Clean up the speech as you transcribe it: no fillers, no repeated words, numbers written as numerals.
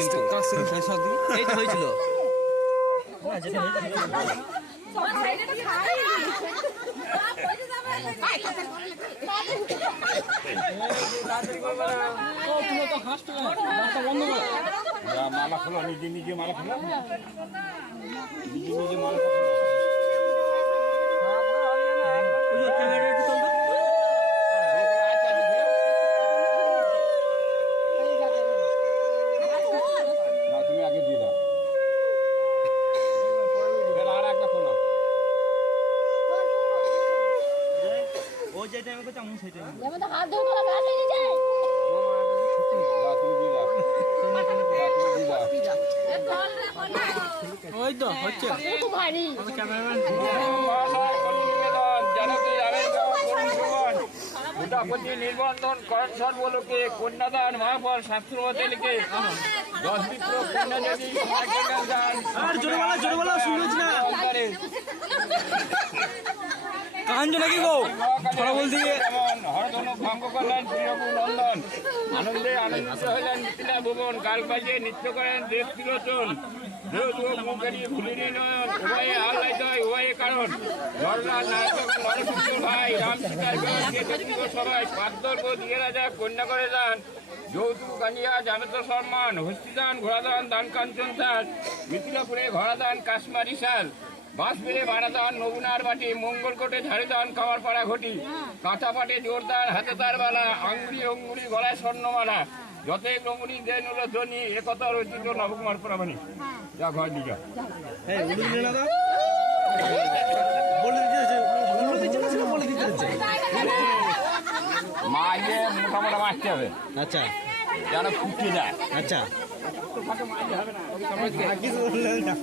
এই তো হয়েছিল মালা খোলো, নিজে নিজে মালা খোলো, নিজে নিজে মালা খোলো। তুমি আগে দিয়ে দাও, আর একটা খোলো। ও যে টাইমে করছে আমি সেই টাইমে হাত ধরে তোলা গাছ লেগে যায়। তুমি দিয়ে দাও, ওই তো হচ্ছে খুব ভারী। নির্বন্ধন করণ সর্বলোকে কন্যাদান মহাফল শাস্ত্রমতে লিখে 10 বিপ্র কন্যা যদি কাঞ্জ নাকি গো বলতে হরধনু ভঙ্গ করলেন শ্রীরঘু নন্দন, আনন্দে আনন্দিত হইলেন মিথিলা ভুবন, কাল বাজে নৃত্য করেন দেব ত্রিলোচন, মুখেরি ভুলিনি নয়ন, উভয়ে আহ্লাদিত হয় উভয়ে কারণ নরনাথ নায়ক নরসিংহ ভাই রাম সীতার বিবাহকে দেখিব সবাই, পাদ্দর্ভ দিয়ে রাজা কন্যা করে দান, যৌতুক কানিয়া জানত সম্মান, হস্তিদান ঘোড়াদান দান কাঞ্চন সার, মিথিলাপুরে ঘোড়াদান কাশ্মারি শাল, বাঁশবেড়ে বাড়াদান নবুনার বাটি, মঙ্গলকোটে ঝাড়িদান কামার পাড়া ঘটি, কাঁথা পাটে জোরদার হাতে তার বালা, আঙ্গুরি অঙ্গুরি গলায় স্বর্ণমালা, যতে রমণী দেন হলো ধ্বনি, একথা রচিত নবকুমার প্রামাণিক। যা ঘর দিকে মা ইয়ে মোটামোটা মারতে হবে, আচ্ছা যেন ফুটে যায়। আচ্ছা হবে না।